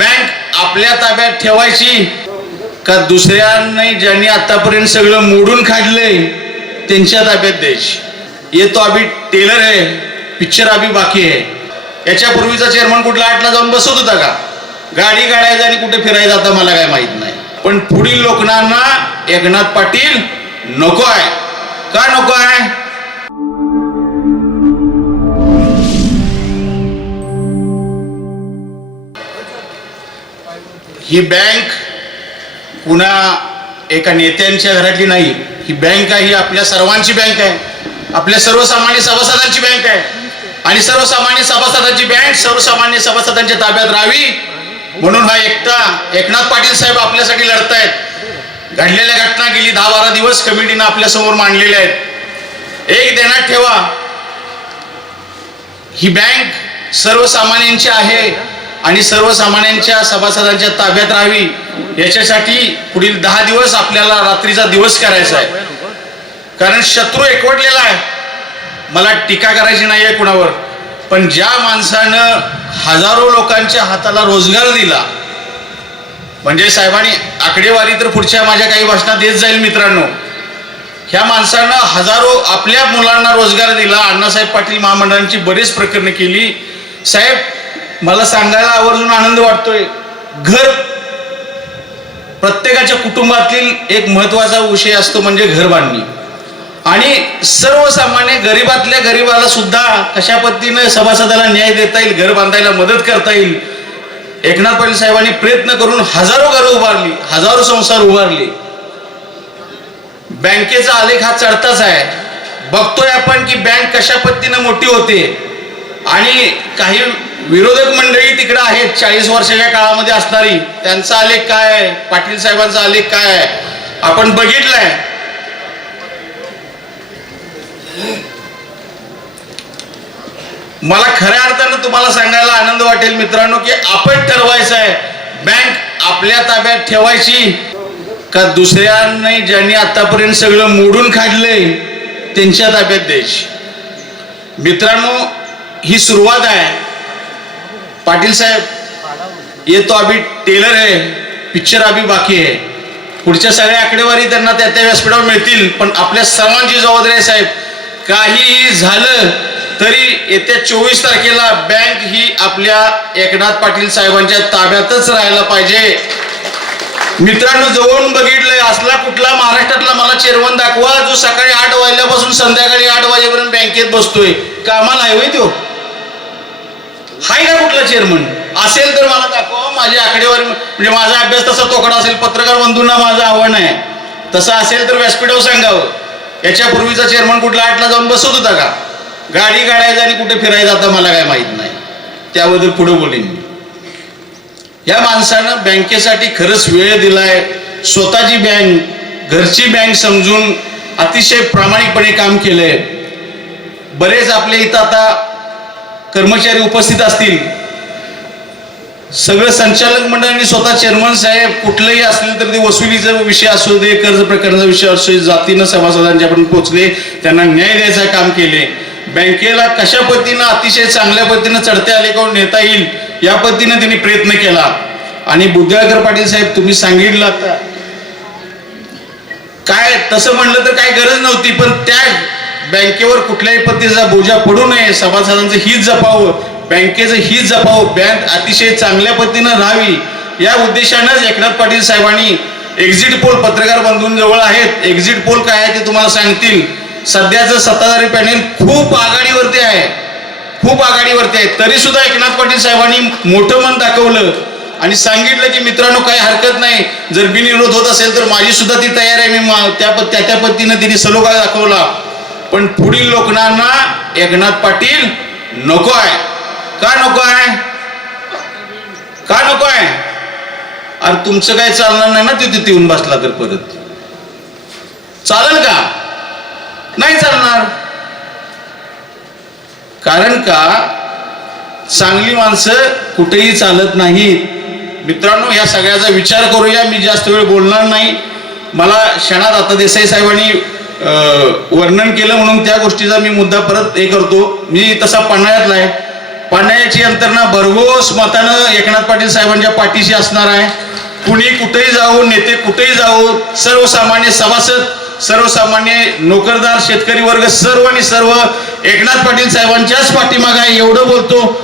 Bank आपल्या ताब्यात ठेवायची का दुसऱ्यांनी ज्यांनी आतापर्यंत सगळं मोडून काढलंय त्यांच्या ताब्यात द्यायची? ये तो अभी टेलर है, पिक्चर अभी बाकी है. याच्यापूर्वीचा चेअरमन कुठला 8ला जाऊन बसत होता का? गाडी काढायचा आणि कुठे फिरायचं आता मला काय माहित नाही. पण पुढील लोकांना एकनाथ पाटील नको आहे. का नको आहे? ही बँक पुन्हा एका नेत्यांच्या घरातली नाही. ही बँक आहे, ही आपल्या सर्वांची बँक आहे, आपल्या सर्वसामान्य सभासदांची बँक आहे. आणि सर्वसामान्य सभासदांची बँक सर्वसामान्य सभासदांच्या ताब्यात राहावी म्हणून हा एकनाथ पाटील साहेब आपल्यासाठी लढतायत. घडलेल्या घटना गेली 10-12 दिवस कमिटीनं आपल्या समोर मांडलेल्या आहेत. एक ध्यानात ठेवा, ही बँक सर्वसामान्यांची आहे आणि सर्वसामान्यांच्या सभासदांच्या ताब्यात राहावी याच्यासाठी पुढील 10 दिवस आपल्याला रात्रीचा दिवस करायचा आहे. कारण शत्रू एकवटलेला आहे. मला टीका करायची नाही आहे कुणावर, पण ज्या माणसानं हजारो लोकांच्या हाताला रोजगार दिला, म्हणजे साहेबांनी आकडेवारी तर पुढच्या माझ्या काही भाषणात येत जाईल मित्रांनो, ह्या माणसानं हजारो आपल्या मुलांना रोजगार दिला. अण्णासाहेब पाटील महामंडळांची बरीच प्रकरणं केली. साहेब, मला सांगायला आवर्जून आनंद वाटतोय, घर प्रत्येकाच्या कुटुंबातील एक महत्वाचा विषय असतो म्हणजे घर बांधणी. आणि सर्वसामान्य गरीबातल्या गरीबाला सुद्धा कशा पद्धतीने सभासदाला न्याय देता येईल, घर बांधायला मदत करता येईल, एकनाथ पाटील साहेबांनी प्रयत्न करून हजारो घरं उभारली, हजारो संसार उभारले. बँकेचा आलेख हा चढताच आहे. बघतोय आपण की बँक कशा पद्धतीने मोठी होते. आणि काही विरोधक मंडळी तिकडे आहेत 40 वर्षाच्या काळामध्ये असणारी, त्यांचा आलेख काय आहे, पाटील साहेबांचा आलेख काय आहे आपण बघितलंय. मला खऱ्या अर्थानं तुम्हाला सांगायला आनंद वाटेल मित्रांनो की आपण ठरवायचं आहे बँक आपल्या ताब्यात ठेवायची का दुसऱ्यांनी ज्यांनी आतापर्यंत सगळं मोडून काढलंय त्यांच्या ताब्यात द्यायची. मित्रांनो, ही सुरुवात आहे. पाटील साहेब, ये तो अभी टेलर है, पिक्चर अभी बाकी है. पुढच्या सगळ्या आकडेवारी त्यांना त्या व्यासपीठावर मिळतील. पण आपल्या सर्वांची जबाबदारी आहे साहेब, काहीही झालं तरी येत्या 24 तारखेला बँक ही आपल्या एकनाथ पाटील साहेबांच्या ताब्यातच राहायला पाहिजे. मित्रांनो, जवळून बघितलंय, असला कुठला महाराष्ट्रातला मला चेअरमन दाखवा जो सकाळी 8 वाजल्यापासून संध्याकाळी 8 वाजेपर्यंत बँकेत बसतोय. कामाला आहे होय तो? हाय का कुठला चेअरमन? असेल तर मला दाखवा. माझी आकडेवारी म्हणजे माझा अभ्यास तसा तोकडा असेल, पत्रकार बंधूंना माझं आव्हान आहे, तसं असेल तर व्यासपीठावर सांगावं. याच्यापूर्वीचा चेअरमन कुठला 8ला जाऊन बसत होता का? गाडी काढायचा आणि कुठे फिरायचं आता मला काय माहित नाही. त्याबद्दल पुढे बोलेन मी. या माणसानं बँकेसाठी खरंच वेळ दिलाय. स्वतःची बँक घरची बँक समजून अतिशय प्रामाणिकपणे काम केलंय. बरेच आपल्या इथं आता कर्मचारी उपस्थित असतील. सगळं संचालक मंडळाने स्वतः चेअरमन साहेब कुठलंही असले तर ते वसुलीचा विषय असू दे, कर्ज प्रकरणाचा विषय असू दे, जातीनं सभासदांच्यापर्यंत पोहोचले, त्यांना न्याय द्यायचं काम केले. बँकेला कशा पद्धतीनं अतिशय चांगल्या पद्धतीनं चढत्या आलेखावर नेता येईल या पद्धतीनं त्यांनी प्रयत्न केला. आणि बुद्धळकर पाटील साहेब, तुम्ही सांगितलं आता काय, तसं म्हणलं तर काय गरज नव्हती, पण त्या बँकेवर कुठल्याही पद्धतीचा बोजा पडू नये, सभासदांचं हित जपावं, बँकेचं हित जपावं, बँक अतिशय चांगल्या पद्धतीनं राहावी या उद्देशानंच एकनाथ पाटील साहेबांनी एक्झिट पोल, पत्रकार बंधूंजवळ आहेत, एक्झिट पोल काय आहे ते तुम्हाला सांगतील. सध्याचं सत्ताधारी पॅनेल खूप आघाडीवरती आहे, खूप आघाडीवरती आहे. तरी सुद्धा एकनाथ पाटील साहेबांनी मोठं मन दाखवलं आणि सांगितलं की मित्रांनो काही हरकत नाही, जर बिनविरोध होत असेल तर माझी सुद्धा ती तयार आहे. मी त्या पद्धतीनं तिने सलोखा दाखवला. पण पुढील लोकांना एकनाथ पाटील नको आहे. का नको आहे? का नको आहे? अरे तुमचं काय चालणार नाही ना, ते तिथे येऊन बसला तर परत चालेल का? नाही चालणार. कारण का चांगली माणसं कुठेही चालत नाहीत. मित्रांनो, या सगळ्याचा विचार करूया. मी जास्त वेळ बोलणार नाही. मला क्षणात आता देसाई साहेबांनी वर्णन केलं म्हणून त्या गोष्टीचा मी मुद्दा परत हे करतो. मी तसा पन्हाळ्यातला आहे, पाण्याची यंत्रणा भरघोस मतानं एकनाथ पाटील साहेबांच्या पाठीशी असणार आहे. कुणी कुठेही जाऊ, नेते कुठेही जाऊ, सर्वसामान्य सभासद, सर्वसामान्य नोकरदार, शेतकरी वर्ग सर्व आणि सर्व एकनाथ पाटील साहेबांच्याच पाठीमागे आहे एवढं बोलतो.